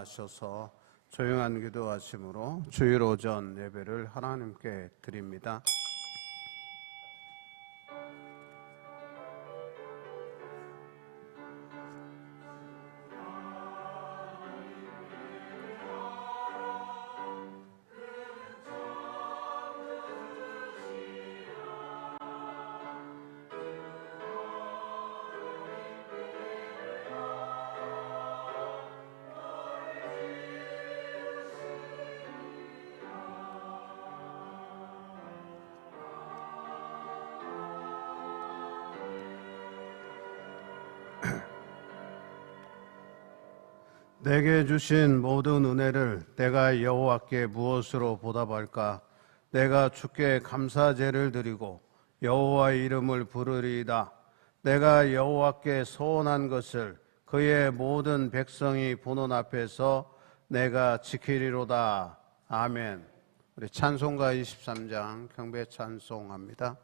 일어나셔서 조용한 기도하심으로 주일 오전 예배를 하나님께 드립니다. 내게 주신 모든 은혜를 내가 여호와께 무엇으로 보답할까? 내가 주께 감사제를 드리고 여호와의 이름을 부르리이다. 내가 여호와께 소원한 것을 그의 모든 백성이 보는 앞에서 내가 지키리로다. 아멘. 우리 찬송가 23장 경배 찬송합니다.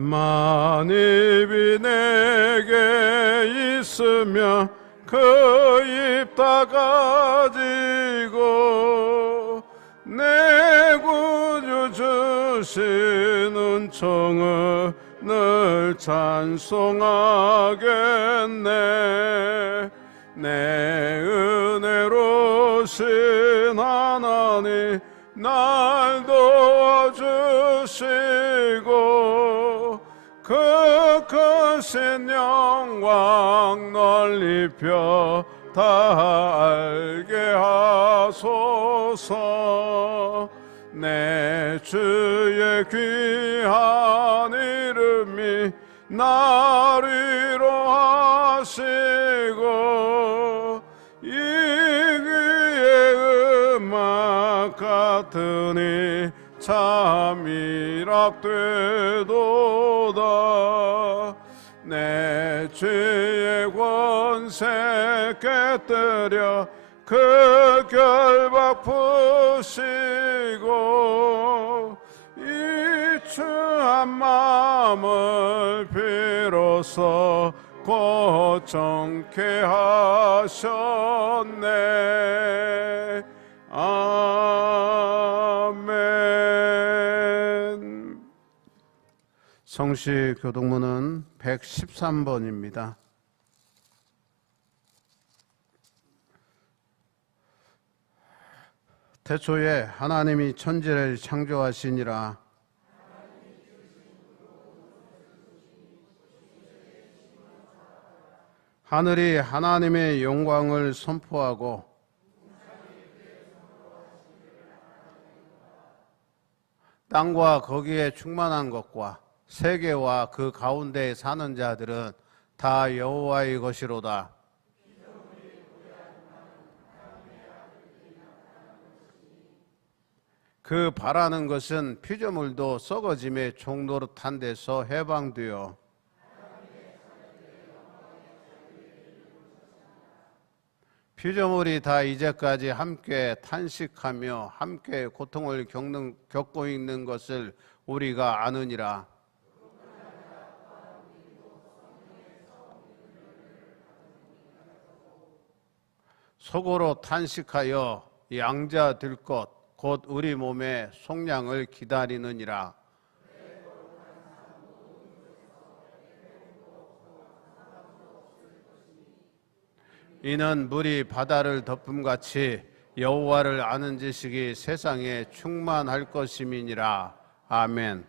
만입이 내게 있으며 그 입 다 가지고 내 구주 주신 은총을 늘 찬송하겠네. 내 은혜로신 하나님 날 도와주시고 그 크신 영광 널리 펴 다 알게 하소서. 내 주의 귀한 이름이 날 위로하시고 이 귀의 음악 같으니 참 이락되도다. 내 죄의 권세 깨뜨려 그 결박 푸시고 이 추한 마음을 비로소 고정케 하셨네. 아멘. 성시 교독문은 113번입니다. 태초에 하나님이 천지를 창조하시니라. 하늘이 하나님의 영광을 선포하고 땅과 거기에 충만한 것과 세계와 그 가운데에 사는 자들은 다 여호와의 것이로다. 그 바라는 것은 피조물도 썩어짐의 종노릇한 데서 해방되어 피조물이 다 이제까지 함께 탄식하며 함께 고통을 겪고 있는 것을 우리가 아느니라. 속으로 탄식하여 양자 될 것 곧 우리 몸의 속량을 기다리느니라. 이는 물이 바다를 덮음같이 여호와를 아는 지식이 세상에 충만할 것임이니라. 아멘.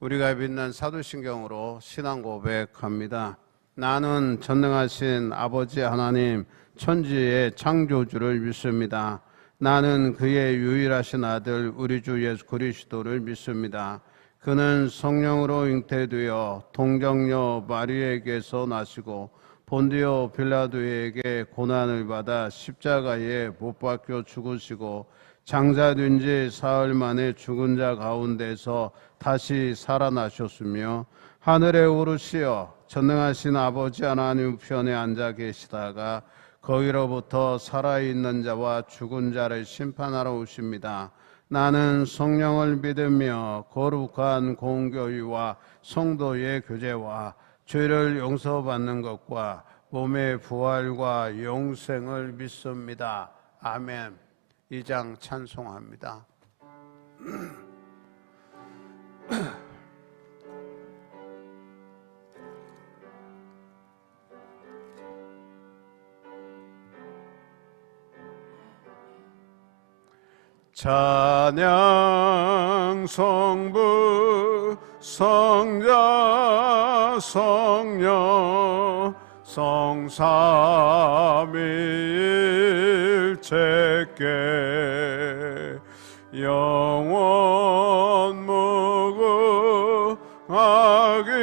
우리가 믿는 사도신경으로 신앙 고백합니다. 나는 전능하신 아버지 하나님 천지의 창조주를 믿습니다. 나는 그의 유일하신 아들 우리 주 예수 그리스도를 믿습니다. 그는 성령으로 잉태되어 동정녀 마리에게서 나시고 본디오 빌라도에게 고난을 받아 십자가에 못 박혀 죽으시고 장사된 지 사흘 만에 죽은 자 가운데서 다시 살아나셨으며 하늘에 오르시어 전능하신 아버지 하나님 우편에 앉아 계시다가 거기로부터 살아있는 자와 죽은 자를 심판하러 오십니다. 나는 성령을 믿으며 거룩한 공교회와 성도의 교제와 죄를 용서받는 것과 몸의 부활과 영생을 믿습니다. 아멘. 2장 찬송합니다. 찬양 성부 성자 성령 성삼위일체께 영원 무궁하기까지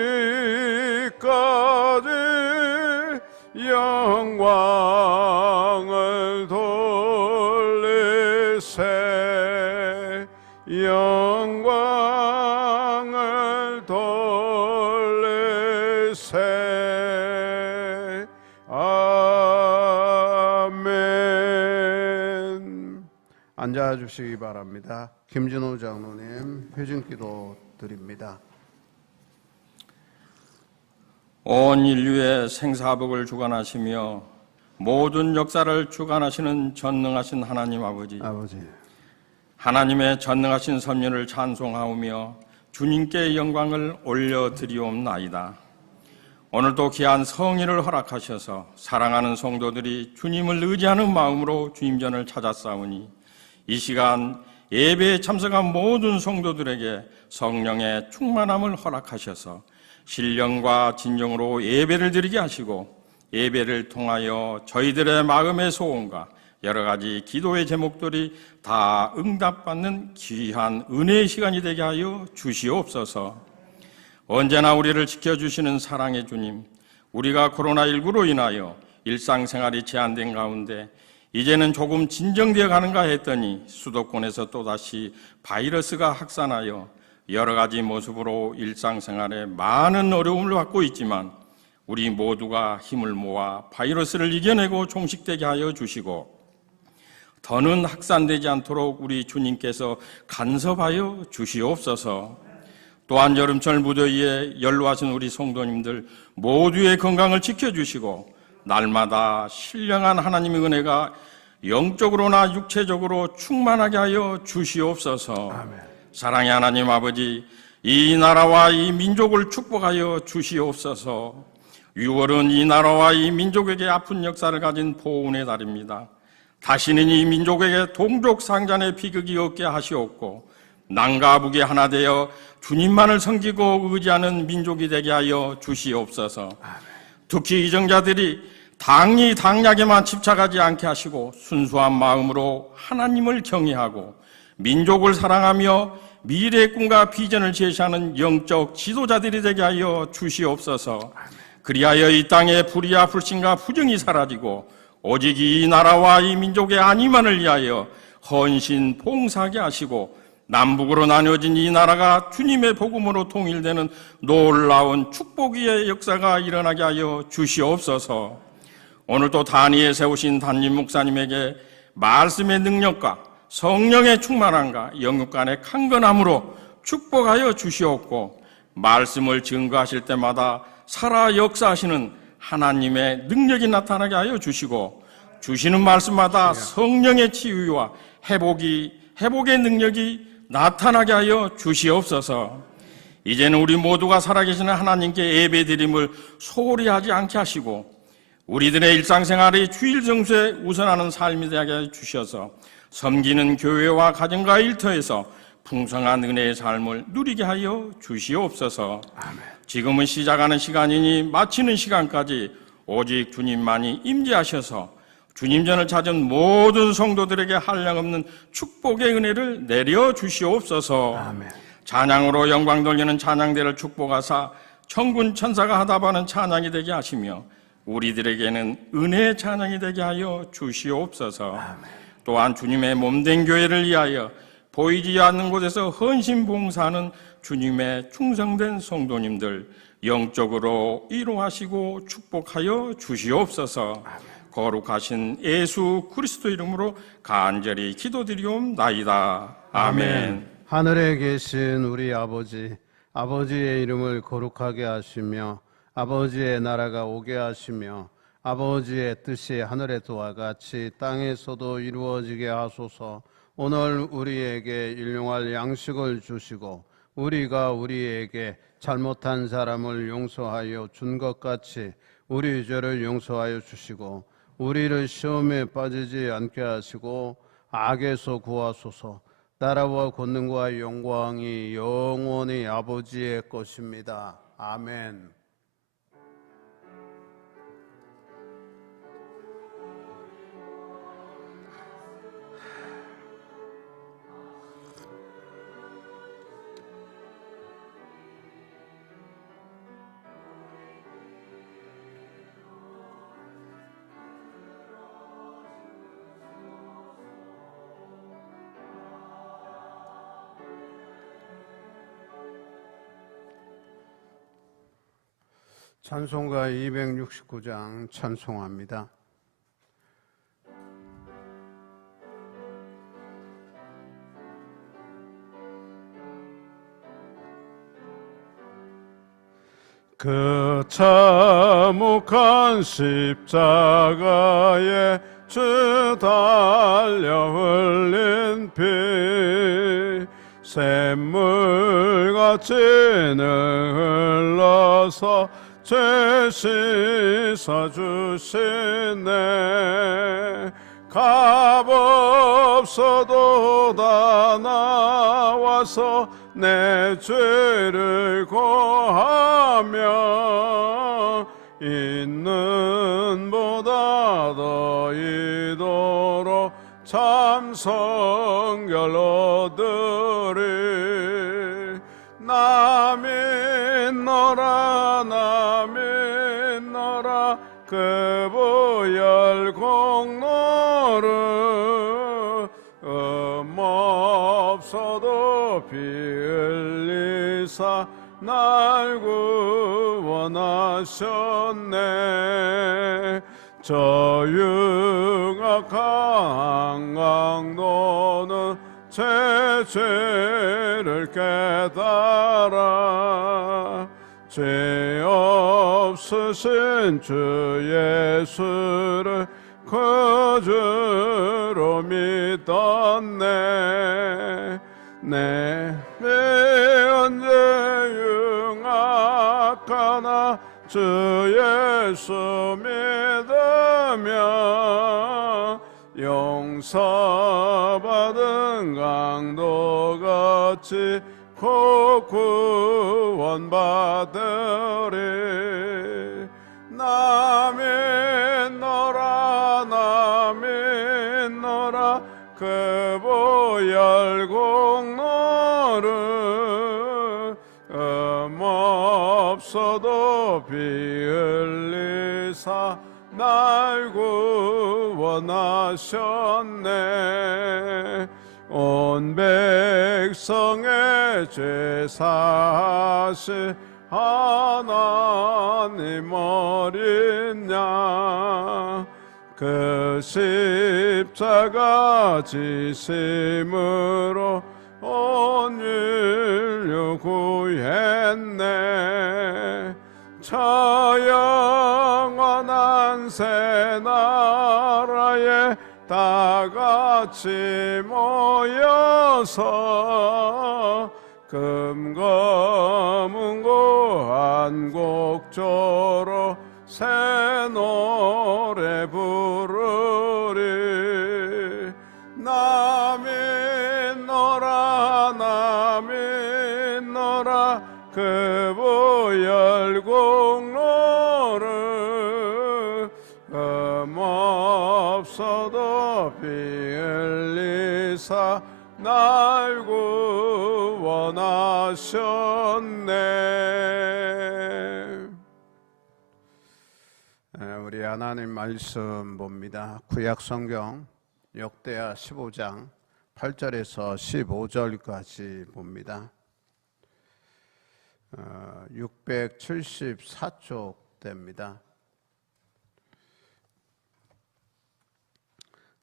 영광을 돌리세 영광을 돌리세 아멘. 앉아주시기 바랍니다. 김진호 장로님 회중기도 드립니다. 온 인류의 생사복을 주관하시며 모든 역사를 주관하시는 전능하신 하나님 아버지, 하나님의 전능하신 섭리를 찬송하오며 주님께 영광을 올려드리옵나이다. 오늘도 귀한 성의를 허락하셔서 사랑하는 성도들이 주님을 의지하는 마음으로 주님전을 찾아싸우니 이 시간 예배에 참석한 모든 성도들에게 성령의 충만함을 허락하셔서 신령과 진정으로 예배를 드리게 하시고 예배를 통하여 저희들의 마음의 소원과 여러 가지 기도의 제목들이 다 응답받는 귀한 은혜의 시간이 되게 하여 주시옵소서. 언제나 우리를 지켜주시는 사랑의 주님, 우리가 코로나19로 인하여 일상생활이 제한된 가운데 이제는 조금 진정되어 가는가 했더니 수도권에서 또다시 바이러스가 확산하여 여러 가지 모습으로 일상생활에 많은 어려움을 받고 있지만 우리 모두가 힘을 모아 바이러스를 이겨내고 종식되게 하여 주시고 더는 확산되지 않도록 우리 주님께서 간섭하여 주시옵소서. 또한 여름철 무더위에 연로하신 우리 성도님들 모두의 건강을 지켜주시고 날마다 신령한 하나님의 은혜가 영적으로나 육체적으로 충만하게 하여 주시옵소서. 아멘. 사랑의 하나님 아버지, 이 나라와 이 민족을 축복하여 주시옵소서. 6월은 이 나라와 이 민족에게 아픈 역사를 가진 보훈의 달입니다. 다시는 이 민족에게 동족 상잔의 비극이 없게 하시옵고 남과 북이 하나 되어 주님만을 섬기고 의지하는 민족이 되게 하여 주시옵소서. 특히 이정자들이 당리 당략에만 집착하지 않게 하시고 순수한 마음으로 하나님을 경외하고 민족을 사랑하며 미래의 꿈과 비전을 제시하는 영적 지도자들이 되게 하여 주시옵소서. 그리하여 이 땅에 불의와 불신과 부정이 사라지고 오직 이 나라와 이 민족의 안위만을 위하여 헌신 봉사하게 하시고 남북으로 나뉘어진 이 나라가 주님의 복음으로 통일되는 놀라운 축복의 역사가 일어나게 하여 주시옵소서. 오늘도 단위에 세우신 담임 목사님에게 말씀의 능력과 성령의 충만함과 영육 간의 강건함으로 축복하여 주시옵고 말씀을 증거하실 때마다 살아 역사하시는 하나님의 능력이 나타나게 하여 주시고 주시는 말씀마다 성령의 치유와 회복의 능력이 나타나게 하여 주시옵소서. 이제는 우리 모두가 살아계시는 하나님께 예배드림을 소홀히 하지 않게 하시고 우리들의 일상생활이 주일 정수에 우선하는 삶이 되게 해 주셔서 섬기는 교회와 가정과 일터에서 풍성한 은혜의 삶을 누리게 하여 주시옵소서. 아멘. 지금은 시작하는 시간이니 마치는 시간까지 오직 주님만이 임재하셔서 주님전을 찾은 모든 성도들에게 한량없는 축복의 은혜를 내려 주시옵소서. 아멘. 찬양으로 영광 돌리는 찬양대를 축복하사 천군 천사가 하답하는 찬양이 되게 하시며 우리들에게는 은혜의 찬양이 되게 하여 주시옵소서. 아멘. 또한 주님의 몸된 교회를 위하여 보이지 않는 곳에서 헌신 봉사하는 주님의 충성된 성도님들 영적으로 위로하시고 축복하여 주시옵소서. 거룩하신 예수 그리스도 이름으로 간절히 기도드리옵나이다. 아멘. 하늘에 계신 우리 아버지, 아버지의 이름을 거룩하게 하시며 아버지의 나라가 오게 하시며 아버지의 뜻이 하늘에서와 같이 땅에서도 이루어지게 하소서. 오늘 우리에게 일용할 양식을 주시고 우리가 우리에게 잘못한 사람을 용서하여 준 것 같이 우리 죄를 용서하여 주시고 우리를 시험에 빠지지 않게 하시고 악에서 구하소서. 나라와 권능과 영광이 영원히 아버지의 것입니다. 아멘. 찬송가 269장 찬송합니다. 그 참혹한 십자가에 주 달려 흘린 피 샘물같이 흘러서 죄 씻어주시네. 값없어도 다 나와서 내 죄를 고하며 있는 보다 더 이도록 참 성결 얻으리. 나 믿노라 나 믿노라 그 보혈 공로를 없어도 피 흘리사 날 구원하셨네. 저 흉악한 강도는 제 죄를 깨달아 죄 없으신 주 예수를 구주로 믿었네. 내 언제 흉악하나 주 예수 믿으며 용서받은 강도같이 곧 구원받으리. 나 믿노라 나 믿노라 그 보혈 공로를 없어도 피 흘리사 날 구원하셨네. 온 백성의 죄 사실 하나님 어린 양 그 십자가 지심으로 온 인류 구했네. 저 영원한 새 나라에 다 같이 모여서 금거문고 한곡조로 새 노래 부르리. 나 믿노라 나 믿노라 그 보혈 공로를 없어도 피 흘리사 날 구원하셨네. 우리 하나님 말씀 봅니다. 구약성경 역대하 15장 8절에서 15절까지 봅니다. 674쪽 됩니다.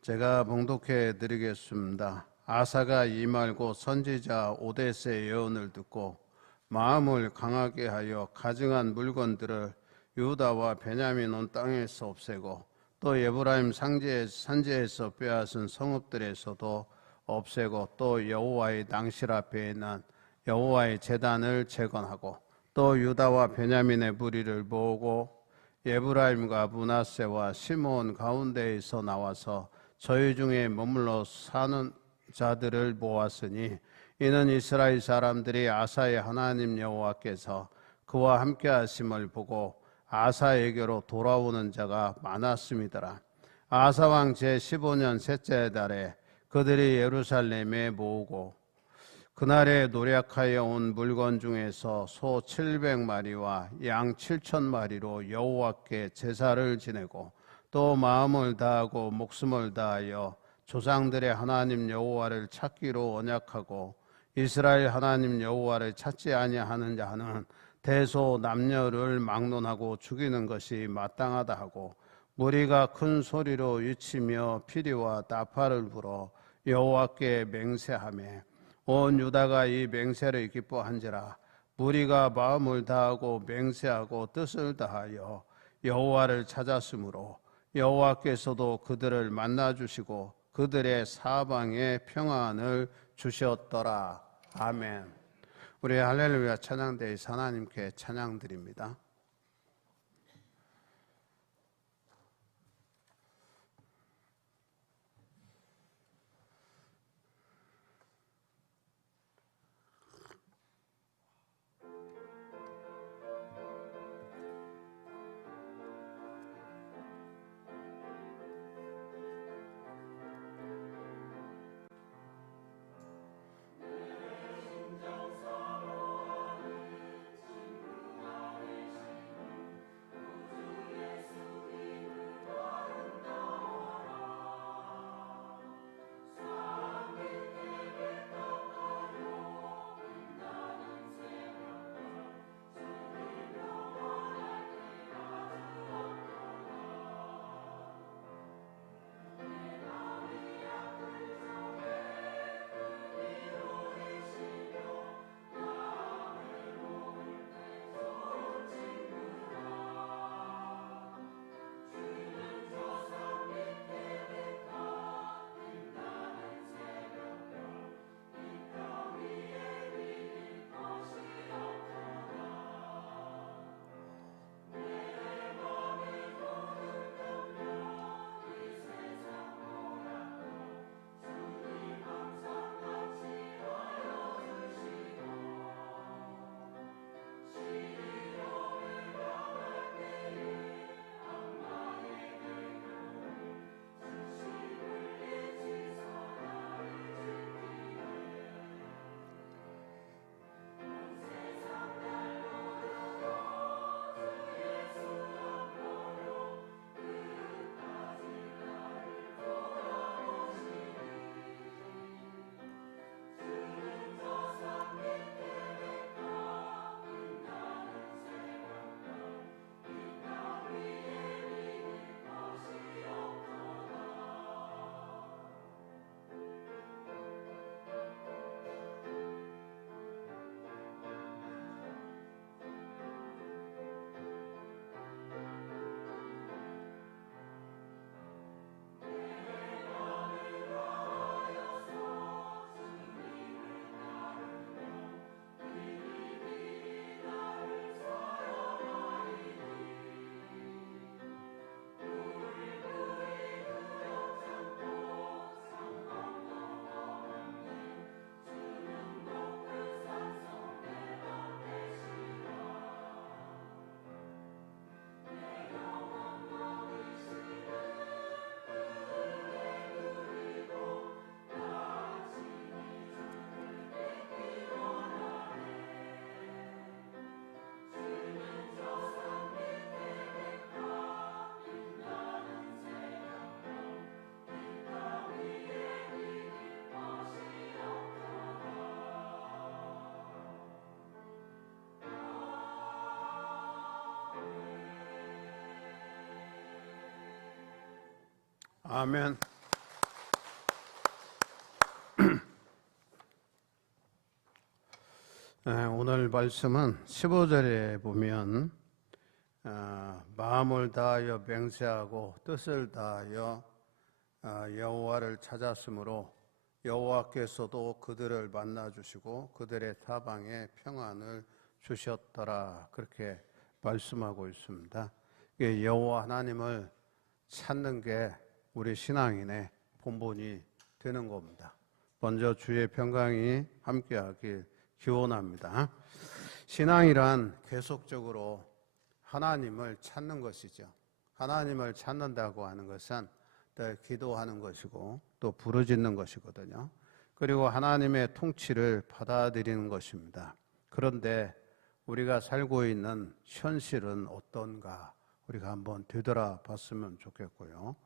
제가 봉독해 드리겠습니다. 아사가 이 말고 선지자 오데스의 예언을 듣고 마음을 강하게 하여 가증한 물건들을 유다와 베냐민 온 땅에서 없애고 또 에브라임 산지에서 빼앗은 성읍들에서도 없애고 또 여호와의 낭실 앞에 있는 여호와의 제단을 재건하고 또 유다와 베냐민의 무리를 모으고 에브라임과 므낫세와 시므온 가운데에서 나와서 저희 중에 머물러 사는 자들을 모았으니 이는 이스라엘 사람들이 아사의 하나님 여호와께서 그와 함께 하심을 보고 아사에게로 돌아오는 자가 많았음이더라. 아사 왕 제15년 셋째 달에 그들이 예루살렘에 모으고 그날에 노력하여 온 물건 중에서 소 700마리와 양 7,000마리로 여호와께 제사를 지내고 또 마음을 다하고 목숨을 다하여 조상들의 하나님 여호와를 찾기로 언약하고 이스라엘 하나님 여호와를 찾지 아니하는 자는 대소 남녀를 막론하고 죽이는 것이 마땅하다 하고 무리가 큰 소리로 외치며 피리와 나팔을 불어 여호와께 맹세하며 온 유다가 이 맹세를 기뻐한지라. 무리가 마음을 다하고 맹세하고 뜻을 다하여 여호와를 찾았으므로 여호와께서도 그들을 만나 주시고 그들의 사방에 평안을 주셨더라. 아멘. 우리 할렐루야 찬양대의 하나님께 찬양드립니다. 아멘. 오늘 말씀은 15절에 보면 마음을 다하여 맹세하고 뜻을 다하여 여호와를 찾았으므로 여호와께서도 그들을 만나주시고 그들의 사방에 평안을 주셨더라, 그렇게 말씀하고 있습니다. 여호와 하나님을 찾는 게 우리 신앙인의 본분이 되는 겁니다. 먼저 주의 평강이 함께하길 기원합니다. 신앙이란 계속적으로 하나님을 찾는 것이죠. 하나님을 찾는다고 하는 것은 또 기도하는 것이고 또 부르짖는 것이거든요. 그리고 하나님의 통치를 받아들이는 것입니다. 그런데 우리가 살고 있는 현실은 어떤가, 우리가 한번 되돌아봤으면 좋겠고요.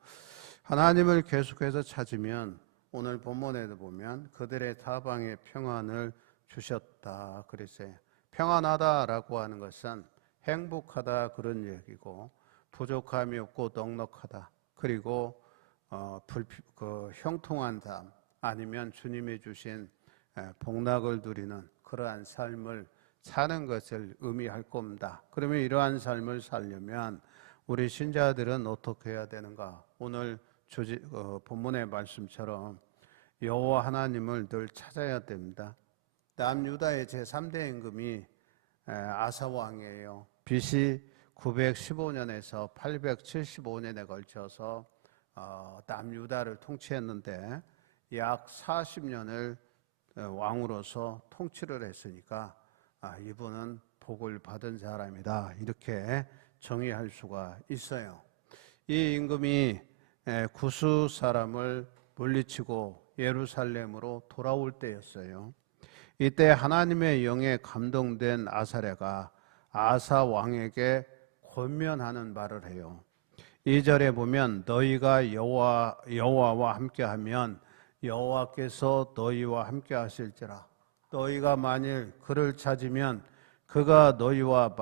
하나님을 계속해서 찾으면 오늘 본문에도 보면 그들의 사방에 평안을 주셨다 그랬어요. 평안하다라고 하는 것은 행복하다 그런 얘기고, 부족함이 없고 넉넉하다, 그리고 형통한 삶, 아니면 주님이 주신 복락을 누리는 그러한 삶을 사는 것을 의미할 겁니다. 그러면 이러한 삶을 살려면 우리 신자들은 어떻게 해야 되는가? 오늘 본문의 말씀처럼 여호와 하나님을 늘 찾아야 됩니다. 남유다의 제3대 임금이 아사 왕이에요. BC 915년에서 875년에 걸쳐서 남유다를 통치했는데 약 40년을 왕으로서 통치를 했으니까 이분은 복을 받은 사람이다, 이렇게 정의할 수가 있어요. 이 임금이 구스 사람을 물리치고 예루살렘으로 돌아올 때였어요. 이때 하나님의 영에 감동된 아사랴가 아사 왕에게 권면하는 말을 해요. 2절에 보면 너희가 여호와와 함께하면 여호와께서 너희와 함께하실지라. 너희가 만일 그를 찾으면 그가 너희와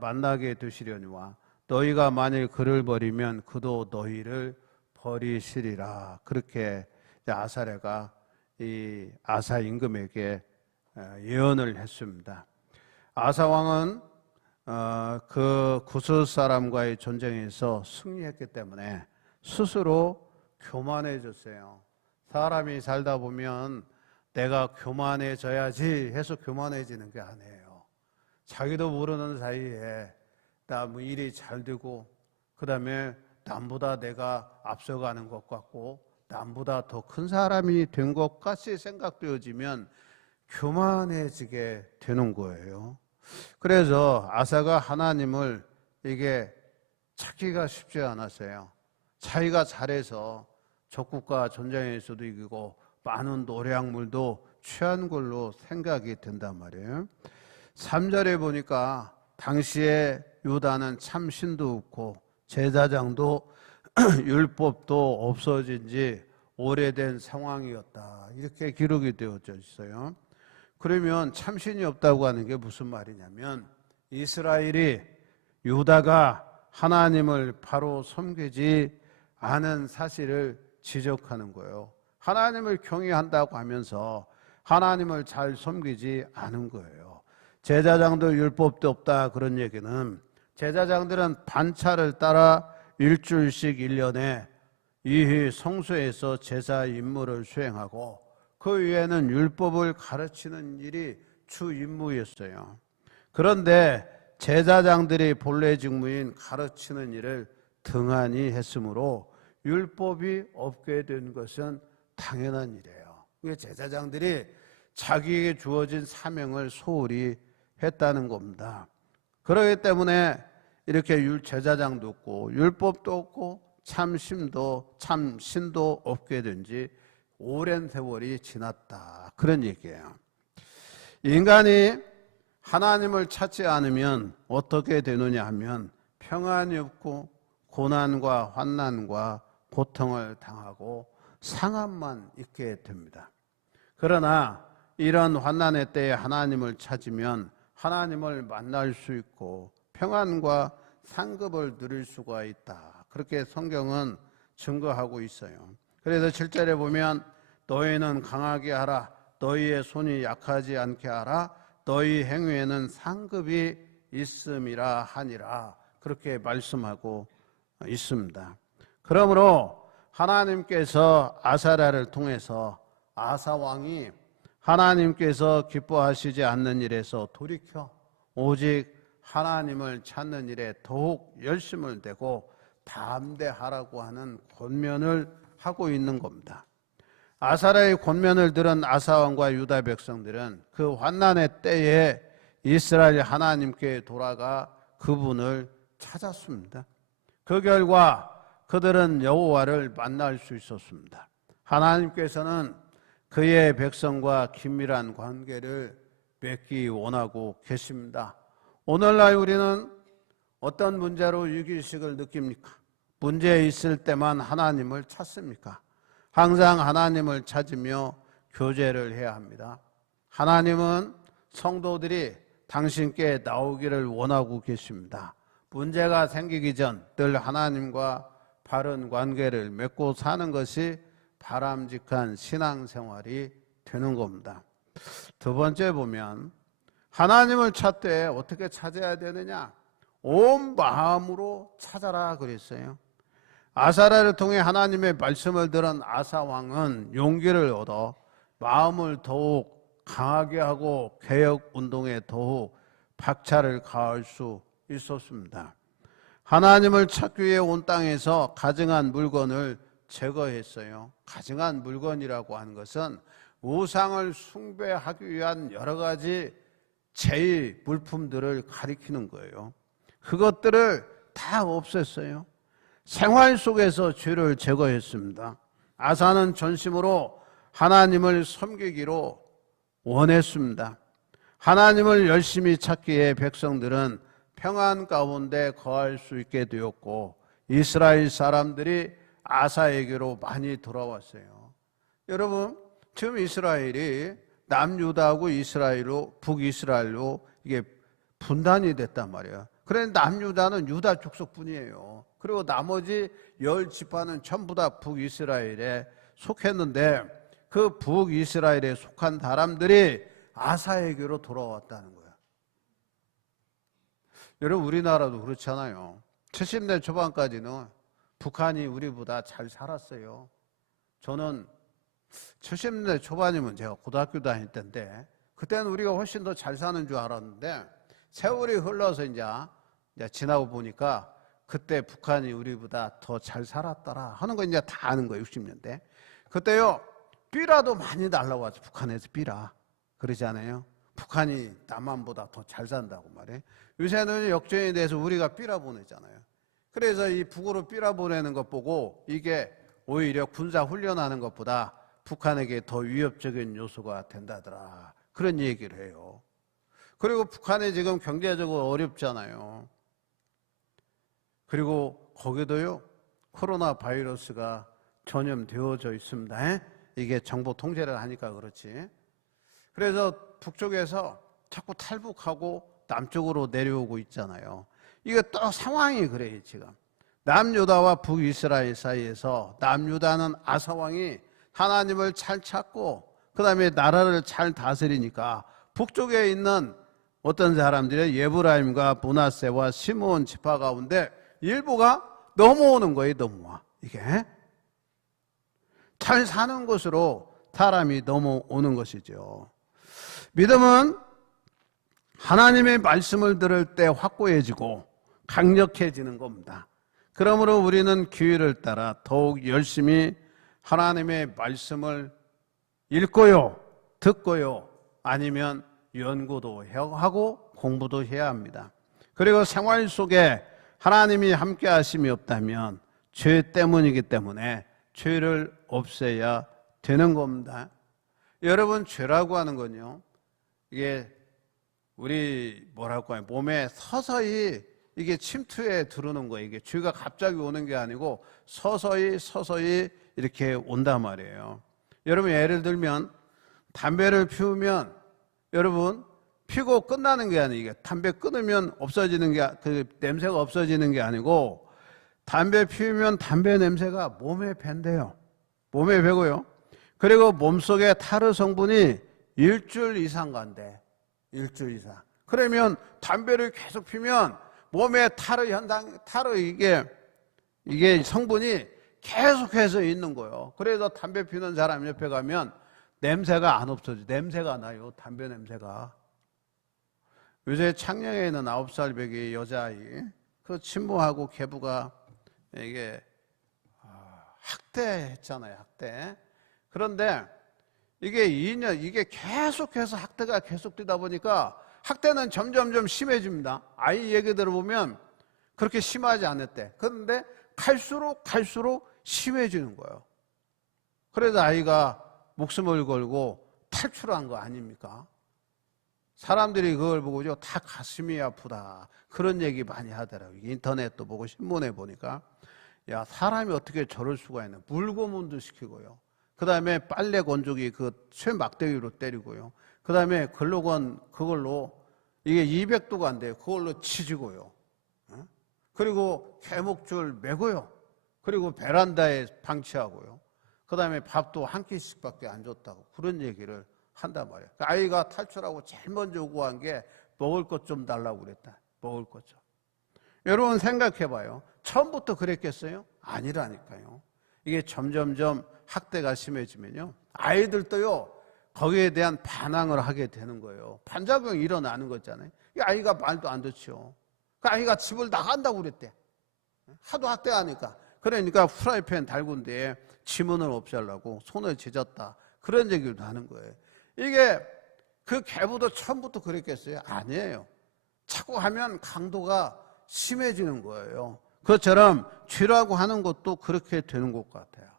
만나게 되시려니와 너희가 만일 그를 버리면 그도 너희를 버리시리라. 그렇게 아사랴가 이 아사 임금에게 예언을 했습니다. 아사 왕은 그 구스 사람과의 전쟁에서 승리했기 때문에 스스로 교만해졌어요. 사람이 살다 보면 내가 교만해져야지 해서 교만해지는 게 아니에요. 자기도 모르는 사이에 나 일이 잘 되고, 그 다음에 남보다 내가 앞서가는 것 같고 남보다 더 큰 사람이 된 것 같이 생각되어지면 교만해지게 되는 거예요. 그래서 아사가 하나님을 이게 찾기가 쉽지 않았어요. 자기가 잘해서 적국과 전쟁에서도 이기고 많은 노량물도 취한 걸로 생각이 된단 말이에요. 3절에 보니까 당시에 유다는 참 신도 없고 제사장도 율법도 없어진 지 오래된 상황이었다, 이렇게 기록이 되어져 있어요. 그러면 참신이 없다고 하는 게 무슨 말이냐면 이스라엘이, 유다가 하나님을 바로 섬기지 않은 사실을 지적하는 거예요. 하나님을 경외한다고 하면서 하나님을 잘 섬기지 않은 거예요. 제사장도 율법도 없다, 그런 얘기는 제사장들은 반차를 따라 일주일씩 1년에 이 성소에서 제사 임무를 수행하고 그 외에는 율법을 가르치는 일이 주 임무였어요. 그런데 제사장들이 본래 직무인 가르치는 일을 등한히 했으므로 율법이 없게 된 것은 당연한 일이에요. 제사장들이 자기에게 주어진 사명을 소홀히 했다는 겁니다. 그렇기 때문에 이렇게 제사장도 없고 율법도 없고 참 신도 없게 된 지 오랜 세월이 지났다, 그런 얘기예요. 인간이 하나님을 찾지 않으면 어떻게 되느냐 하면 평안이 없고 고난과 환난과 고통을 당하고 상함만 있게 됩니다. 그러나 이런 환난의 때에 하나님을 찾으면 하나님을 만날 수 있고 평안과 상급을 누릴 수가 있다, 그렇게 성경은 증거하고 있어요. 그래서 7절에 보면 너희는 강하게 하라, 너희의 손이 약하지 않게 하라, 너희 행위에는 상급이 있음이라 하니라. 그렇게 말씀하고 있습니다. 그러므로 하나님께서 아사랴를 통해서 아사 왕이 하나님께서 기뻐하시지 않는 일에서 돌이켜 오직 하나님을 찾는 일에 더욱 열심을 내고 담대하라고 하는 권면을 하고 있는 겁니다. 아사랴의 권면을 들은 아사 왕과 유다 백성들은 그 환난의 때에 이스라엘 하나님께 돌아가 그분을 찾았습니다. 그 결과 그들은 여호와를 만날 수 있었습니다. 하나님께서는 그의 백성과 긴밀한 관계를 맺기 원하고 계십니다. 오늘날 우리는 어떤 문제로 위기의식을 느낍니까? 문제 있을 때만 하나님을 찾습니까? 항상 하나님을 찾으며 교제를 해야 합니다. 하나님은 성도들이 당신께 나오기를 원하고 계십니다. 문제가 생기기 전 늘 하나님과 바른 관계를 맺고 사는 것이 바람직한 신앙생활이 되는 겁니다. 두 번째 보면 하나님을 찾되 어떻게 찾아야 되느냐? 온 마음으로 찾아라 그랬어요. 아사랴를 통해 하나님의 말씀을 들은 아사 왕은 용기를 얻어 마음을 더욱 강하게 하고 개혁 운동에 더욱 박차를 가할 수 있었습니다. 하나님을 찾기 위해 온 땅에서 가증한 물건을 제거했어요. 가증한 물건이라고 하는 것은 우상을 숭배하기 위한 여러 가지 제의 물품들을 가리키는 거예요. 그것들을 다 없앴어요. 생활 속에서 죄를 제거했습니다. 아사는 전심으로 하나님을 섬기기로 원했습니다. 하나님을 열심히 찾기에 백성들은 평안 가운데 거할 수 있게 되었고 이스라엘 사람들이 아사에게로 많이 돌아왔어요. 여러분, 지금 이스라엘이 남유다하고 이스라엘로 북이스라엘로 이게 분단이 됐단 말이에요. 그런데 남유다는 유다 족속뿐이에요. 그리고 나머지 10지파는 전부 다 북이스라엘에 속했는데 그 북이스라엘에 속한 사람들이 아사에게로 돌아왔다는 거예요. 여러분, 우리나라도 그렇잖아요. 70년 초반까지는 북한이 우리보다 잘 살았어요. 저는 70년대 초반이면 제가 고등학교 다닐 때인데 그때는 우리가 훨씬 더 잘 사는 줄 알았는데 세월이 흘러서 이제 지나고 보니까 그때 북한이 우리보다 더 잘 살았더라 하는 거 이제 다 아는 거예요. 60년대. 그때요, 삐라도 많이 날라와서 북한에서 삐라 그러잖아요. 북한이 남한보다 더 잘 산다고 말해. 요새는 역전에 대해서 우리가 삐라 보내잖아요. 그래서 이 북으로 삐라 보내는 것 보고 이게 오히려 군사 훈련하는 것보다 북한에게 더 위협적인 요소가 된다더라. 그런 얘기를 해요. 그리고 북한이 지금 경제적으로 어렵잖아요. 그리고 거기도요, 코로나 바이러스가 전염되어져 있습니다. 이게 정보 통제를 하니까 그렇지. 그래서 북쪽에서 자꾸 탈북하고 남쪽으로 내려오고 있잖아요. 이게 또 상황이 그래요. 지금 남유다와 북이스라엘 사이에서 남유다는 아사왕이 하나님을 잘 찾고 그 다음에 나라를 잘 다스리니까 북쪽에 있는 어떤 사람들이 예브라임과 므낫세와 시므온 지파 가운데 일부가 넘어오는 거예요. 넘어와. 이게 잘 사는 곳으로 사람이 넘어오는 것이죠. 믿음은 하나님의 말씀을 들을 때 확고해지고 강력해지는 겁니다. 그러므로 우리는 기회를 따라 더욱 열심히 하나님의 말씀을 읽고요, 듣고요, 아니면 연구도 하고 공부도 해야 합니다. 그리고 생활 속에 하나님이 함께 하심이 없다면 죄 때문이기 때문에 죄를 없애야 되는 겁니다. 여러분, 죄라고 하는 건요, 이게 우리 뭐랄까요, 몸에 서서히 이게 침투해 들어오는 거예요. 이게 죄가 갑자기 오는 게 아니고 서서히 이렇게 온단 말이에요. 여러분, 예를 들면 담배를 피우면 여러분 피고 끝나는 게 아니에요. 이게 담배 끊으면 없어지는 게, 그 냄새가 없어지는 게 아니고 담배 피우면 담배 냄새가 몸에 밴대요. 몸에 배고요. 그리고 몸속에 타르 성분이 일주일 이상 간대. 일주일 이상. 그러면 담배를 계속 피면 몸에 타르 이게 성분이 계속해서 있는 거예요. 그래서 담배 피는 사람 옆에 가면 냄새가 안 없어져. 냄새가 나요. 담배 냄새가. 요새 창녕에 있는 9살 배기 여자아이, 그 친모하고 계부가 이게 학대했잖아요. 학대. 그런데 이게 계속해서 학대가 계속되다 보니까 학대는 점점점 심해집니다. 아이 얘기 들어보면 그렇게 심하지 않았대. 그런데 갈수록 심해지는 거예요. 그래서 아이가 목숨을 걸고 탈출한 거 아닙니까? 사람들이 그걸 보고죠, 다 가슴이 아프다 그런 얘기 많이 하더라고요. 인터넷도 보고 신문에 보니까. 야, 사람이 어떻게 저럴 수가 있나. 물고문도 시키고요. 그 다음에 빨래 건조기 그 쇠막대기로 때리고요. 그 다음에 글로건 그걸로 이게 200도가 안 돼요. 그걸로 치지고요. 그리고 개목줄 메고요. 그리고 베란다에 방치하고요. 그 다음에 밥도 한 끼씩밖에 안 줬다고 그런 얘기를 한단 말이에요. 아이가 탈출하고 제일 먼저 요구한 게 먹을 것 좀 달라고 그랬다. 먹을 것 좀. 여러분 생각해봐요. 처음부터 그랬겠어요? 아니라니까요. 이게 점점점 학대가 심해지면요, 아이들도요 거기에 대한 반항을 하게 되는 거예요. 반작용이 일어나는 거잖아요. 이 아이가 말도 안 듣죠. 그 아이가 집을 나간다고 그랬대. 하도 학대하니까. 그러니까 프라이팬 달군 데에 지문을 없애려고 손을 찢었다. 그런 얘기도 하는 거예요. 이게 그 계부도 처음부터 그랬겠어요? 아니에요. 자꾸 하면 강도가 심해지는 거예요. 그것처럼 죄라고 하는 것도 그렇게 되는 것 같아요.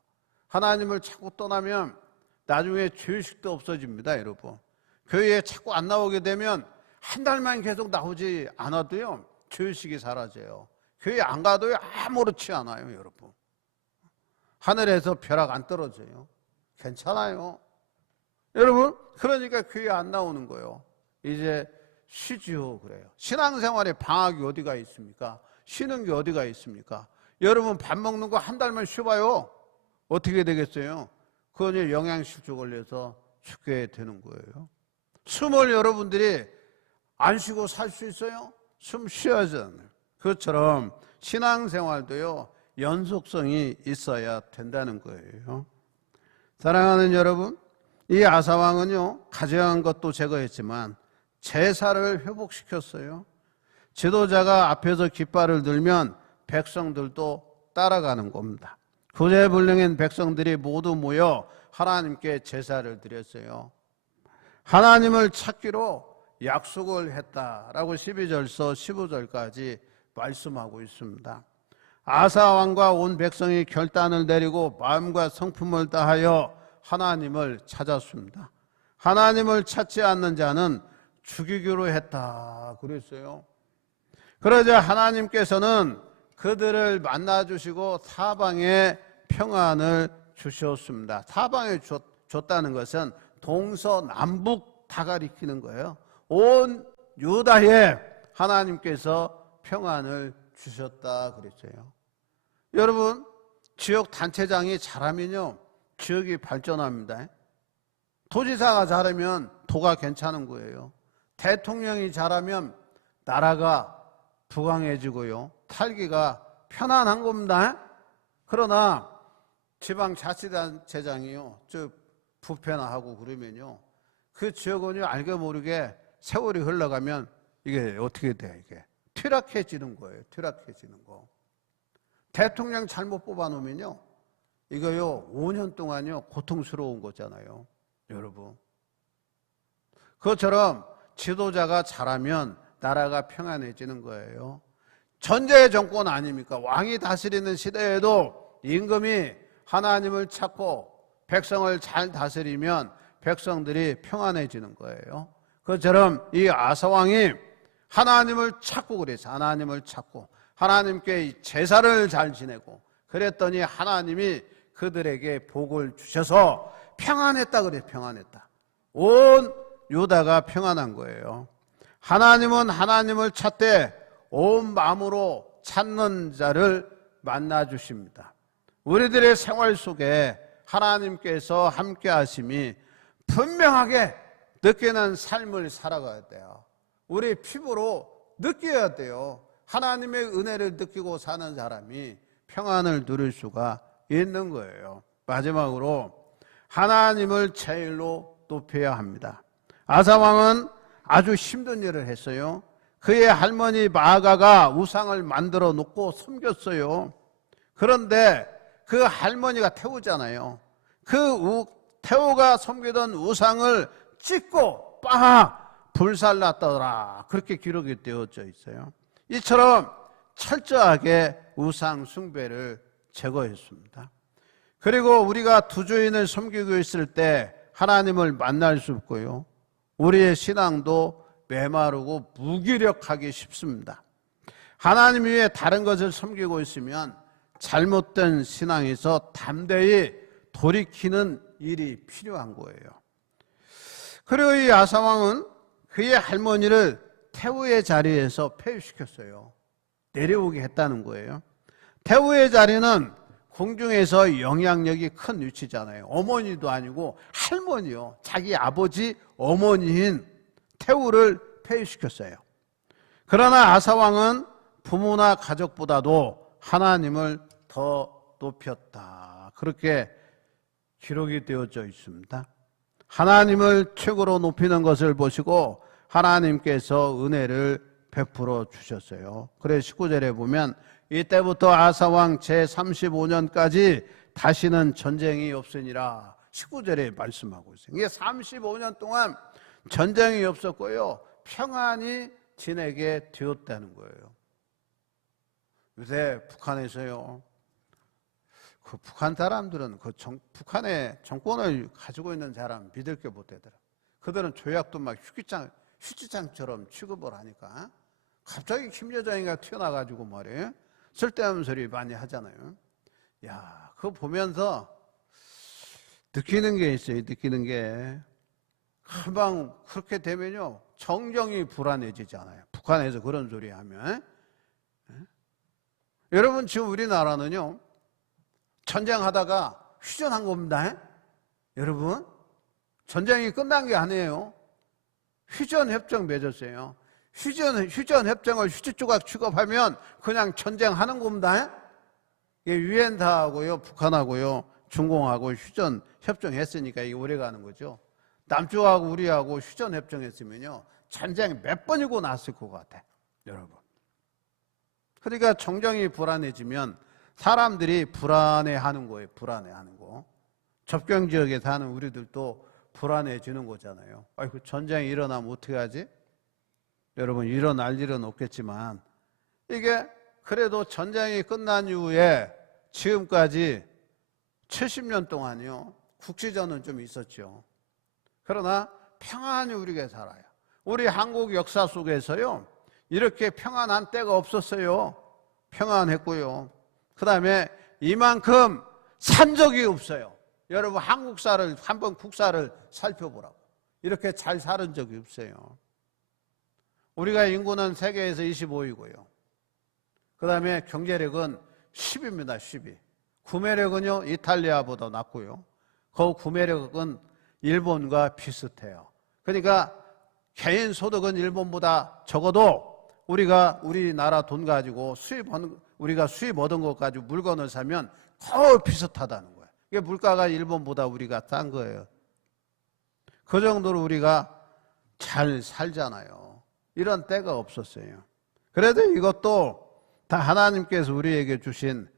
하나님을 자꾸 떠나면 나중에 죄의식도 없어집니다, 여러분. 교회에 자꾸 안 나오게 되면 한 달만 계속 나오지 않아도요, 죄의식이 사라져요. 교회 안 가도요, 아무렇지 않아요, 여러분. 하늘에서 벼락 안 떨어져요. 괜찮아요. 여러분, 그러니까 교회 안 나오는 거예요. 이제 쉬지요, 그래요. 신앙생활에 방학이 어디가 있습니까? 쉬는 게 어디가 있습니까? 여러분 밥 먹는 거 한 달만 쉬어봐요. 어떻게 되겠어요? 그건 영양실조 걸려서 죽게 되는 거예요. 숨을 여러분들이 안 쉬고 살 수 있어요? 숨 쉬어야지 않아요. 그것처럼 신앙생활도요, 연속성이 있어야 된다는 거예요. 사랑하는 여러분, 이 아사왕은요, 가져간 것도 제거했지만 제사를 회복시켰어요. 지도자가 앞에서 깃발을 들면 백성들도 따라가는 겁니다. 구제불능인 백성들이 모두 모여 하나님께 제사를 드렸어요. 하나님을 찾기로 약속을 했다라고 12절서 15절까지 말씀하고 있습니다. 아사왕과 온 백성이 결단을 내리고 마음과 성품을 다하여 하나님을 찾았습니다. 하나님을 찾지 않는 자는 죽이기로 했다 그랬어요. 그러자 하나님께서는 그들을 만나주시고 사방에 평안을 주셨습니다. 사방에 줬다는 것은 동서남북 다 가리키는 거예요. 온 유다에 하나님께서 평안을 주셨다 그랬어요. 여러분, 지역 단체장이 잘하면요, 지역이 발전합니다. 도지사가 잘하면 도가 괜찮은 거예요. 대통령이 잘하면 나라가 부강해지고요, 살기가 편안한 겁니다. 그러나 지방자치단체장이요, 부패나 하고 그러면요, 그 지역은요, 알게 모르게 세월이 흘러가면 이게 어떻게 돼? 이게 퇴락해지는 거예요. 퇴락해지는 거. 대통령 잘못 뽑아놓으면요, 이거요 5년 동안요 고통스러운 거잖아요, 여러분. 그것처럼 지도자가 잘하면 나라가 평안해지는 거예요. 전제 정권 아닙니까? 왕이 다스리는 시대에도 임금이 하나님을 찾고 백성을 잘 다스리면 백성들이 평안해지는 거예요. 그것처럼 이 아사왕이 하나님을 찾고 그래서 하나님을 찾고 하나님께 제사를 잘 지내고 그랬더니 하나님이 그들에게 복을 주셔서 평안했다 그래. 평안했다. 온 유다가 평안한 거예요. 하나님은 하나님을 찾되 온 마음으로 찾는 자를 만나 주십니다. 우리들의 생활 속에 하나님께서 함께 하심이 분명하게 느끼는 삶을 살아가야 돼요. 우리 피부로 느껴야 돼요. 하나님의 은혜를 느끼고 사는 사람이 평안을 누릴 수가 있는 거예요. 마지막으로 하나님을 제일로 높여야 합니다. 아사왕은 아주 힘든 일을 했어요. 그의 할머니 마아가가 우상을 만들어 놓고 섬겼어요. 그런데 그 할머니가 태우잖아요. 그 태우가 섬기던 우상을 찍고 불살랐더라. 그렇게 기록이 되어져 있어요. 이처럼 철저하게 우상 숭배를 제거했습니다. 그리고 우리가 두 주인을 섬기고 있을 때 하나님을 만날 수 없고요. 우리의 신앙도 메마르고 무기력하기 쉽습니다. 하나님 위에 다른 것을 섬기고 있으면 잘못된 신앙에서 담대히 돌이키는 일이 필요한 거예요. 그리고 이 아사왕은 그의 할머니를 태우의 자리에서 폐위시켰어요. 내려오게 했다는 거예요. 태우의 자리는 궁중에서 영향력이 큰 위치잖아요. 어머니도 아니고 할머니요. 자기 아버지 어머니인 태우를 폐위시켰어요. 그러나 아사왕은 부모나 가족보다도 하나님을 더 높였다. 그렇게 기록이 되어져 있습니다. 하나님을 최고로 높이는 것을 보시고 하나님께서 은혜를 베풀어 주셨어요. 그래서 19절에 보면 이때부터 아사왕 제35년까지 다시는 전쟁이 없으니라 19절에 말씀하고 있어요. 이게 35년 동안 전쟁이 없었고요. 평안이 지내게 되었다는 거예요. 요새 북한에서요. 그 북한 사람들은 북한의 정권을 가지고 있는 사람 믿을 게 못 되더라. 그들은 조약도 막 휴지장처럼 취급을 하니까 갑자기 김 여장이가 튀어나가지고 말이에요. 쓸데없는 소리 많이 하잖아요. 야, 그거 보면서 느끼는 게 있어요. 느끼는 게. 금방 그렇게 되면요. 정정이 불안해지잖아요. 북한에서 그런 소리 하면. 여러분, 지금 우리나라는요. 전쟁하다가 휴전한 겁니다. 여러분, 전쟁이 끝난 게 아니에요. 휴전협정 맺었어요. 휴전협정을 휴지 조각 취급하면 그냥 전쟁하는 겁니다. 유엔사하고요, 북한하고요, 중공하고 휴전협정 했으니까 이게 오래가는 거죠. 남쪽하고 우리하고 휴전협정 했으면요, 전쟁이 몇 번이고 났을 것 같아, 여러분. 그러니까 정정이 불안해지면 사람들이 불안해하는 거예요. 불안해하는 거. 접경 지역에 사는 우리들도 불안해지는 거잖아요. 아이고, 전쟁이 일어나면 어떻게 하지? 여러분, 일어날 일은 없겠지만 이게 그래도 전쟁이 끝난 이후에 지금까지 70년 동안요. 국지전은 좀 있었죠. 그러나 평안히 우리가 살아요. 우리 한국 역사 속에서요. 이렇게 평안한 때가 없었어요. 평안했고요. 그 다음에 이만큼 산 적이 없어요. 여러분, 한국사를 한번 국사를 살펴보라고. 이렇게 잘 살은 적이 없어요. 우리가 인구는 세계에서 25위고요. 그 다음에 경제력은 10입니다. 10위. 구매력은요, 이탈리아보다 낮고요. 그 구매력은 일본과 비슷해요. 그러니까 개인 소득은 일본보다 적어도 우리나라 돈 가지고 우리가 수입 얻은 것 가지고 물건을 사면 거의 비슷하다는 거예요. 이게 물가가 일본보다 우리가 싼 거예요. 그 정도로 우리가 잘 살잖아요. 이런 때가 없었어요. 그래도 이것도 다 하나님께서 우리에게 주신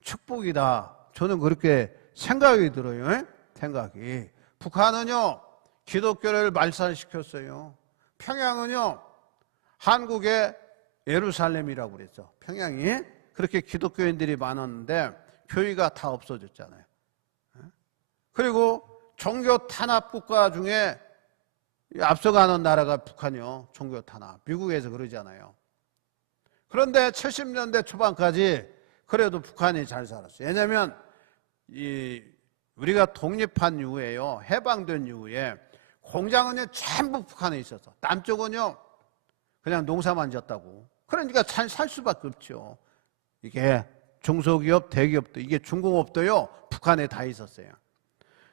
축복이다. 저는 그렇게 생각이 들어요. 생각이. 북한은요, 기독교를 말살시켰어요. 평양은요, 한국의 예루살렘이라고 그랬죠. 평양이. 그렇게 기독교인들이 많았는데 교회가 다 없어졌잖아요. 그리고 종교 탄압 국가 중에 앞서가는 나라가 북한이요. 종교 탄압. 미국에서 그러잖아요. 그런데 70년대 초반까지 그래도 북한이 잘 살았어요. 왜냐하면 우리가 독립한 이후에요. 해방된 이후에 공장은요 전부 북한에 있어서 남쪽은요 그냥 농사만 졌다고. 그러니까 잘 살 수밖에 없죠. 이게 중소기업, 대기업도, 이게 중공업도요 북한에 다 있었어요.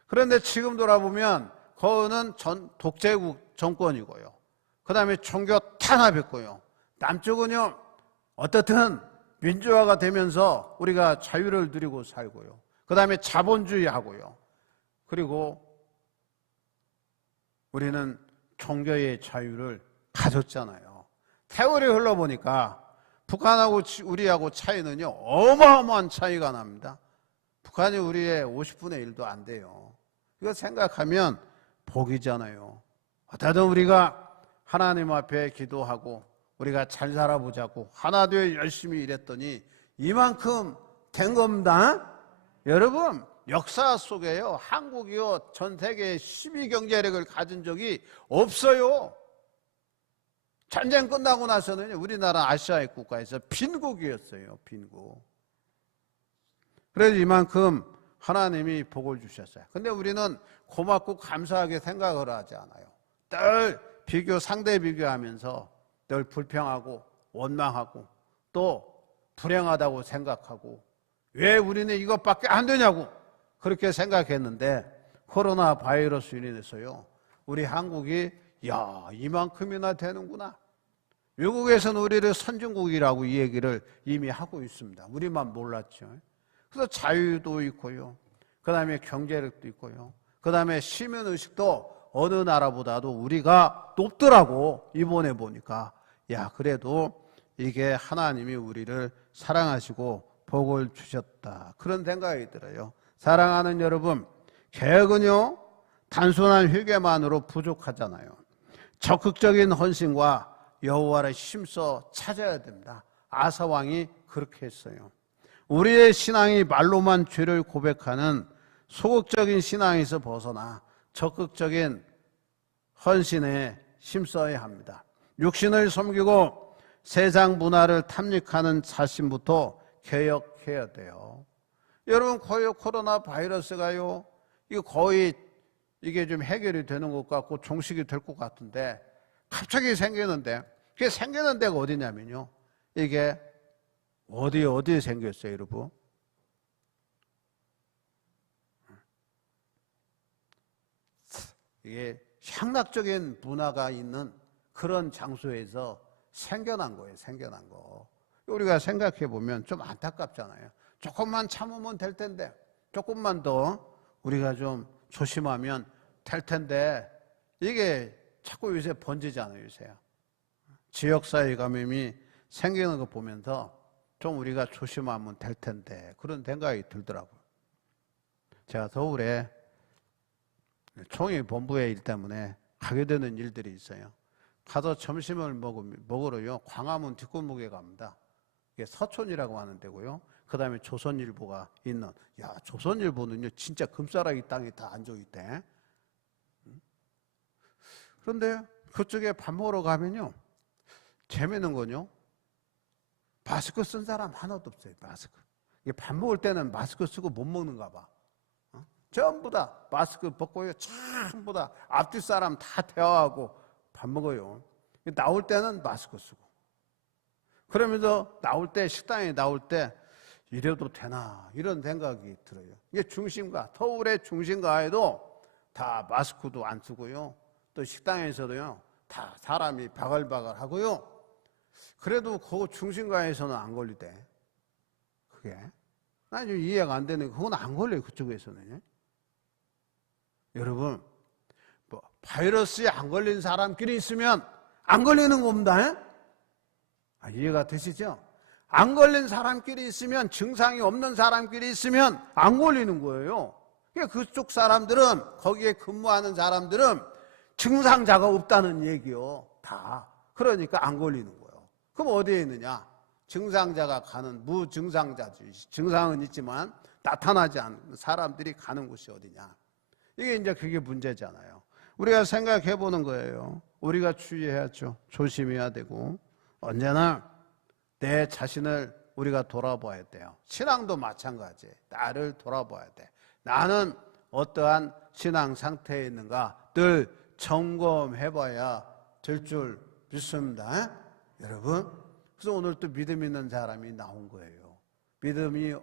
그런데 지금 돌아보면 그거는 독재국 정권이고요. 그 다음에 종교 탄압했고요. 남쪽은요, 어떻든 민주화가 되면서 우리가 자유를 누리고 살고요. 그 다음에 자본주의 하고요. 그리고 우리는 종교의 자유를 가졌잖아요. 세월이 흘러보니까 북한하고 우리하고 차이는요, 어마어마한 차이가 납니다. 북한이 우리의 50분의 1도 안 돼요. 이거 생각하면 복이잖아요. 어쨌든 우리가 하나님 앞에 기도하고 우리가 잘 살아보자고 하나 되어 열심히 일했더니 이만큼 된 겁니다. 여러분, 역사 속에요, 한국이요, 전 세계에 10위 경제력을 가진 적이 없어요. 전쟁 끝나고 나서는 우리나라 아시아의 국가에서 빈국이었어요. 빈국. 그래서 이만큼 하나님이 복을 주셨어요. 근데 우리는 고맙고 감사하게 생각을 하지 않아요. 늘 상대 비교하면서 늘 불평하고 원망하고 또 불행하다고 생각하고 왜 우리는 이것밖에 안 되냐고 그렇게 생각했는데 코로나 바이러스로 인해서요, 우리 한국이 이만큼이나 되는구나. 외국에서는 우리를 선진국이라고 이 얘기를 이미 하고 있습니다. 우리만 몰랐죠. 그래서 자유도 있고요, 그 다음에 경제력도 있고요, 그 다음에 시민의식도 어느 나라보다도 우리가 높더라고. 이번에 보니까 그래도 이게 하나님이 우리를 사랑하시고 복을 주셨다, 그런 생각이 들어요. 사랑하는 여러분, 개혁은요, 단순한 회개만으로 부족하잖아요. 적극적인 헌신과 여호와를 힘써 찾아야 됩니다. 아사 왕이 그렇게 했어요. 우리의 신앙이 말로만 죄를 고백하는 소극적인 신앙에서 벗어나 적극적인 헌신에 힘써야 합니다. 육신을 섬기고 세상 문화를 탐닉하는 자신부터 개혁해야 돼요. 여러분, 거의 코로나 바이러스가요, 이거 거의 이게 좀 해결이 되는 것 같고 종식이 될 것 같은데 갑자기 생기는데, 그게 생기는 데가 어디냐면요, 이게 어디에 생겼어요, 여러분? 이게 향락적인 문화가 있는 그런 장소에서 생겨난 거예요. 생겨난 거. 우리가 생각해 보면 좀 안타깝잖아요. 조금만 참으면 될 텐데, 조금만 더 우리가 좀 조심하면 될 텐데, 이게 자꾸 요새 번지잖아요. 요새 지역사회 감염이 생기는 거 보면서 좀 우리가 조심하면 될 텐데, 그런 생각이 들더라고요. 제가 서울에 총회 본부의 일 때문에 가게 되는 일들이 있어요. 가서 점심을 먹으러요, 광화문 뒷골목에 갑니다. 이게 서촌이라고 하는 데고요, 그 다음에 조선일보가 있는, 조선일보는요 진짜 금싸라기 땅에 다 앉아있대. 그런데 그쪽에 밥 먹으러 가면요, 재미있는 건요, 마스크 쓴 사람 하나도 없어요. 마스크. 이게 밥 먹을 때는 마스크 쓰고 못 먹는가 봐. 전부 다 마스크 벗고요, 전부 다 앞뒤 사람 다 대화하고 밥 먹어요. 나올 때는 마스크 쓰고. 그러면서 나올 때, 식당에 나올 때 이래도 되나, 이런 생각이 들어요. 이게 중심가, 서울의 중심가에도 다 마스크도 안 쓰고요, 또 식당에서도요 다 사람이 바글바글 하고요. 그래도 그 중심가에서는 안 걸리대. 그게 난 좀 이해가 안 되는 게, 그건 안 걸려요, 그쪽에서는. 여러분, 바이러스에 안 걸린 사람끼리 있으면 안 걸리는 겁니다. 이해가 되시죠? 안 걸린 사람끼리 있으면, 증상이 없는 사람끼리 있으면 안 걸리는 거예요. 그쪽 사람들은, 거기에 근무하는 사람들은 증상자가 없다는 얘기요, 다. 그러니까 안 걸리는 거예요. 그럼 어디에 있느냐? 증상자가 가는 무증상자지. 증상은 있지만 나타나지 않는 사람들이 가는 곳이 어디냐? 이게 이제 그게 문제잖아요. 우리가 생각해 보는 거예요. 우리가 주의해야죠. 조심해야 되고, 언제나 내 자신을 우리가 돌아봐야 돼요. 신앙도 마찬가지예요. 나를 돌아봐야 돼. 나는 어떠한 신앙 상태에 있는가 늘 점검해 봐야 될 줄 믿습니다. 여러분, 그래서 오늘 또 믿음 있는 사람이 나온 거예요. 믿음이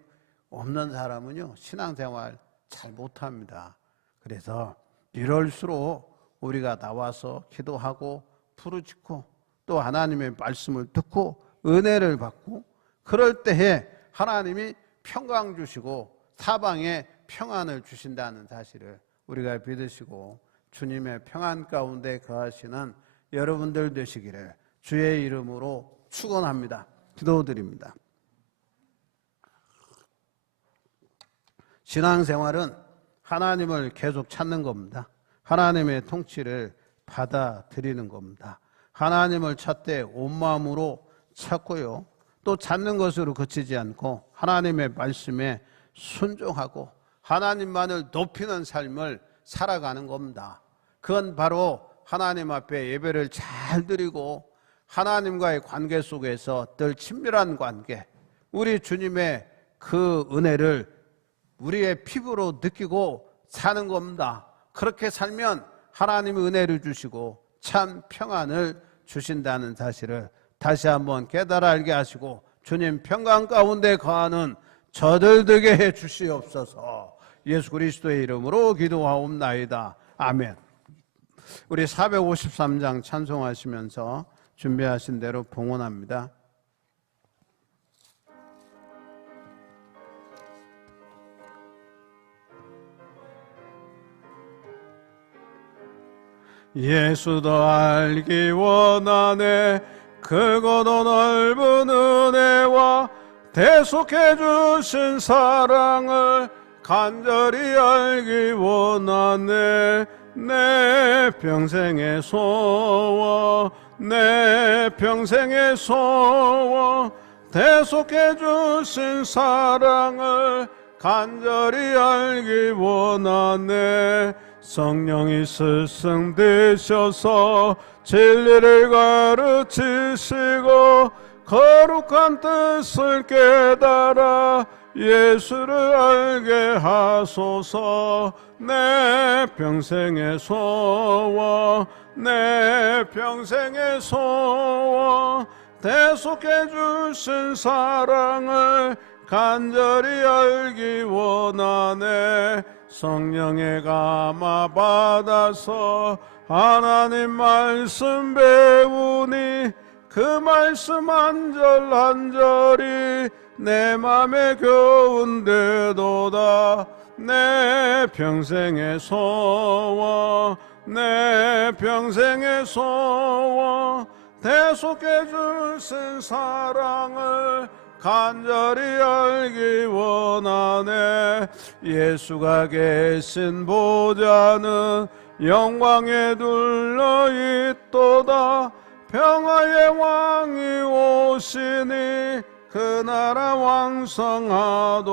없는 사람은요, 신앙생활 잘 못합니다. 그래서 이럴수록 우리가 나와서 기도하고 부르짖고 또 하나님의 말씀을 듣고 은혜를 받고 그럴 때에 하나님이 평강 주시고 사방에 평안을 주신다는 사실을 우리가 믿으시고 주님의 평안 가운데 거하시는 여러분들 되시기를 주의 이름으로 축원합니다. 기도드립니다. 신앙생활은 하나님을 계속 찾는 겁니다. 하나님의 통치를 받아들이는 겁니다. 하나님을 찾되 온 마음으로 찾고요. 또 찾는 것으로 그치지 않고 하나님의 말씀에 순종하고 하나님만을 높이는 삶을 살아가는 겁니다. 그건 바로 하나님 앞에 예배를 잘 드리고 하나님과의 관계 속에서 늘 친밀한 관계, 우리 주님의 그 은혜를 우리의 피부로 느끼고 사는 겁니다. 그렇게 살면 하나님이 은혜를 주시고 참 평안을 주신다는 사실을 다시 한번 깨달아 알게 하시고 주님 평강 가운데 거하는 저들 되게 해 주시옵소서. 예수 그리스도의 이름으로 기도하옵나이다. 아멘. 우리 453장 찬송하시면서 준비하신 대로 봉헌합니다. 예수 더 알기 원하네. 크고도 넓은 은혜와 대속해 주신 사랑을 간절히 알기 원하네. 내 평생의 소원, 내 평생의 소원, 대속해 주신 사랑을 간절히 알기 원하네. 성령이 스승되셔서 진리를 가르치시고 거룩한 뜻을 깨달아 예수를 알게 하소서. 내 평생의 소원, 내 평생의 소원, 대속해 주신 사랑을 간절히 알기 원하네. 성령의 감화 받아서 하나님 말씀 배우니 그 말씀 한 절 한 절이 내 맘에 겨운데도다. 내 평생의 소원, 내 평생의 소원, 대속해 주신 사랑을 간절히 알기 원하네. 예수가 계신 보좌는 영광에 둘러 있도다. 평화의 왕이 오시니 그 나라 왕성하도다.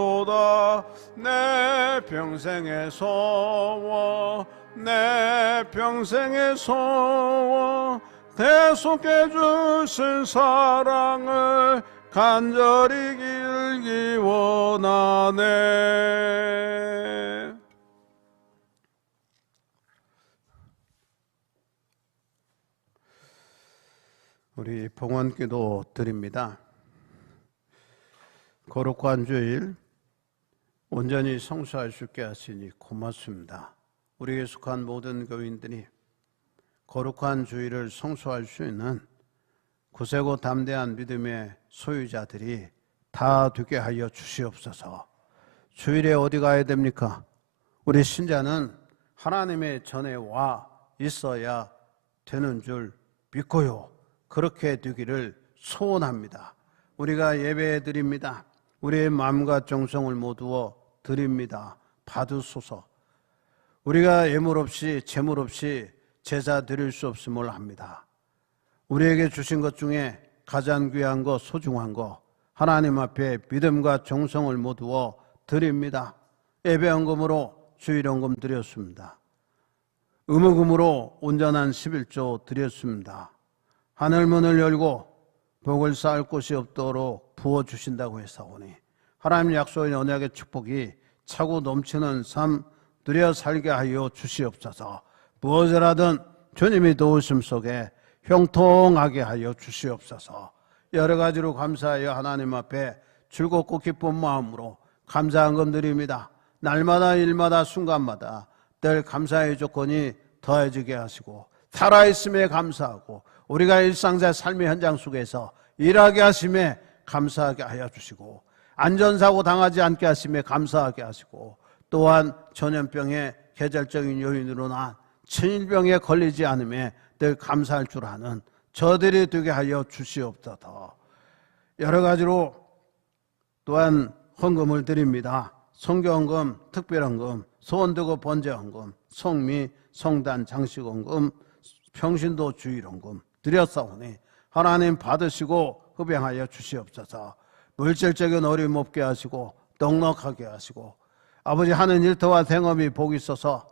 내 평생의 소원, 내 평생의 소원, 대속해 주신 사랑을 간절히 길기 원하네. 우리 봉헌기도 드립니다. 거룩한 주일 온전히 성수할 수 있게 하시니 고맙습니다. 우리에게 속한 모든 교인들이 거룩한 주일을 성수할 수 있는 굳세고 담대한 믿음의 소유자들이 다 되게 하여 주시옵소서. 주일에 어디 가야 됩니까? 우리 신자는 하나님의 전에 와 있어야 되는 줄 믿고요. 그렇게 되기를 소원합니다. 우리가 예배해 드립니다. 우리의 마음과 정성을 모두어 드립니다. 받으소서. 우리가 예물 없이 재물 없이 제사 드릴 수 없음을 압니다. 우리에게 주신 것 중에 가장 귀한 것, 소중한 것, 하나님 앞에 믿음과 정성을 모두어 드립니다. 예배헌금으로 주일헌금 드렸습니다. 의무금으로 온전한 11조 드렸습니다. 하늘문을 열고 복을 쌓을 곳이 없도록 부어주신다고 했사오니 하나님 약속의 언약의 축복이 차고 넘치는 삶 누려 살게 하여 주시옵소서. 무엇을 하든 주님이 도우심 속에 형통하게 하여 주시옵소서. 여러 가지로 감사하여 하나님 앞에 즐겁고 기쁜 마음으로 감사한금 드립니다. 날마다 일마다 순간마다 늘 감사의 조건이 더해지게 하시고 살아있음에 감사하고 우리가 일상의 삶의 현장 속에서 일하게 하심에 감사하게 하여 주시고 안전사고 당하지 않게 하심에 감사하게 하시고 또한 전염병의 계절적인 요인으로 난 천일병에 걸리지 않음에 늘 감사할 줄 아는 저들이 되게 하여 주시옵소서. 여러 가지로 또한 헌금을 드립니다. 성교헌금, 특별헌금, 소원드고 번제헌금, 성미, 성단, 장식헌금, 평신도 주일헌금 드렸사오니 하나님 받으시고 흡양하여 주시옵소서. 물질적인 어려움 없게 하시고 넉넉하게 하시고 아버지 하는 일터와 생업이 복이 있어서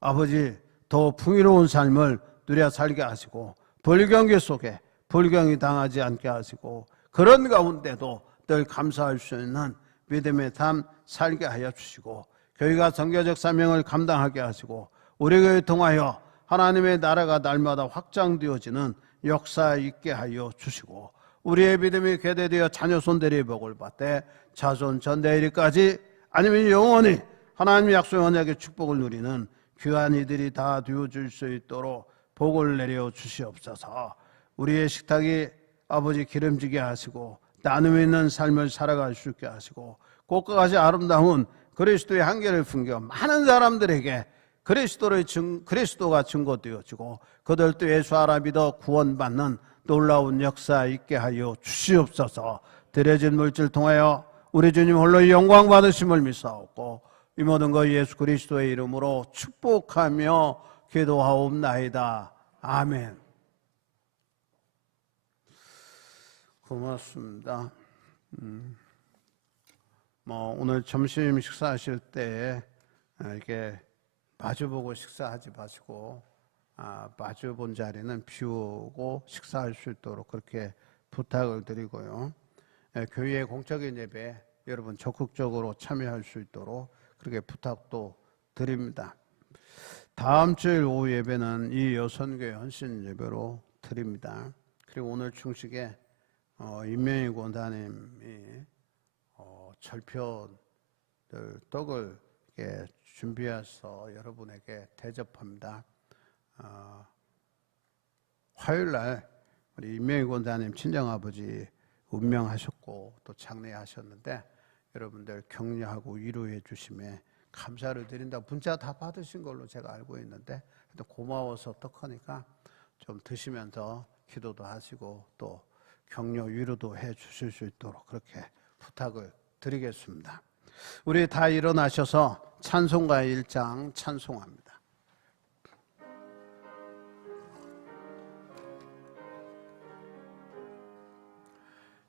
아버지 더 풍요로운 삶을 누려 살게 하시고 불경기 속에 불경이 당하지 않게 하시고 그런 가운데도 늘 감사할 수 있는 믿음의 삶 살게 하여 주시고 교회가 선교적 사명을 감당하게 하시고 우리 교회 통하여 하나님의 나라가 날마다 확장되어지는 역사 있게 하여 주시고 우리의 믿음이 계대되어 자녀 손들의 복을 받되 자손 전대일까지 아니면 영원히 하나님의 약속의 언약의 축복을 누리는 귀한 이들이 다 되어줄 수 있도록 복을 내려 주시옵소서. 우리의 식탁이 아버지 기름지게 하시고 나눔 있는 삶을 살아갈 수 있게 하시고 꽃과 같이 아름다운 그리스도의 한계를 풍겨 많은 사람들에게 그리스도가 증거되어지고 그들도 예수 알아 믿어 구원받는 놀라운 역사 있게 하여 주시옵소서. 드려진 물질 통하여 우리 주님 홀로 영광 받으심을 믿사옵고 이 모든 것 예수 그리스도의 이름으로 축복하며 기도하옵나이다. 아멘. 고맙습니다. 오늘 점심 식사하실 때 이렇게 마주보고 식사하지 마시고 마주본 자리는 비우고 식사할 수 있도록 그렇게 부탁을 드리고요. 교회의 공적인 예배 여러분 적극적으로 참여할 수 있도록 그렇게 부탁도 드립니다. 다음 주일 오후 예배는 이 여선교회 헌신 예배로 드립니다. 그리고 오늘 충식에 임명희 권사님이 절편들 떡을 이렇게 준비해서 여러분에게 대접합니다. 화요일날 우리 임명희 권사님 친정아버지 운명하셨고 또 장례하셨는데 여러분들 격려하고 위로해 주심에 감사를 드린다. 문자 다 받으신 걸로 제가 알고 있는데 고마워서 떡하니까 좀 드시면서 기도도 하시고 또 격려 위로도 해 주실 수 있도록 그렇게 부탁을 드리겠습니다. 우리 다 일어나셔서 찬송가 1장 찬송합니다.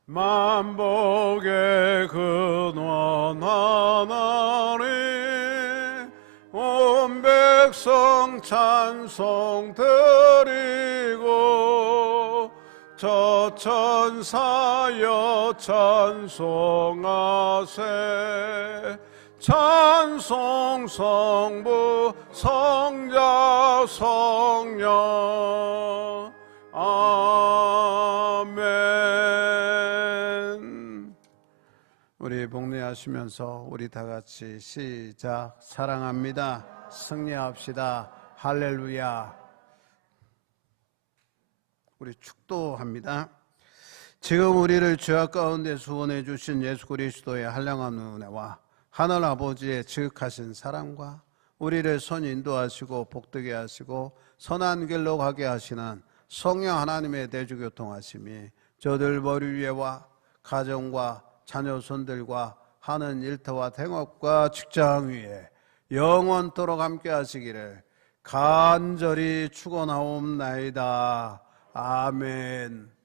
만복의 근원 하나님 온 백성 찬송 드리고 저 천사여 찬송하세 찬송 성부 성자 성령 아멘. 우리 복례하시면서 우리 다 같이 시작. 사랑합니다. 승리합시다. 할렐루야. 우리 축도합니다. 지금 우리를 죄악 가운데 구원해 주신 예수 그리스도의 한량한 은혜와 하늘 아버지의 지극하신 사랑과 우리를 선 인도하시고 복되게 하시고 선한 길로 가게 하시는 성령 하나님의 대주교통하심이 저들 머리 위에와 가정과 자녀손들과 하는 일터와 생업과 직장 위에 영원토록 함께 하시기를 간절히 축원하옵나이다. 아멘.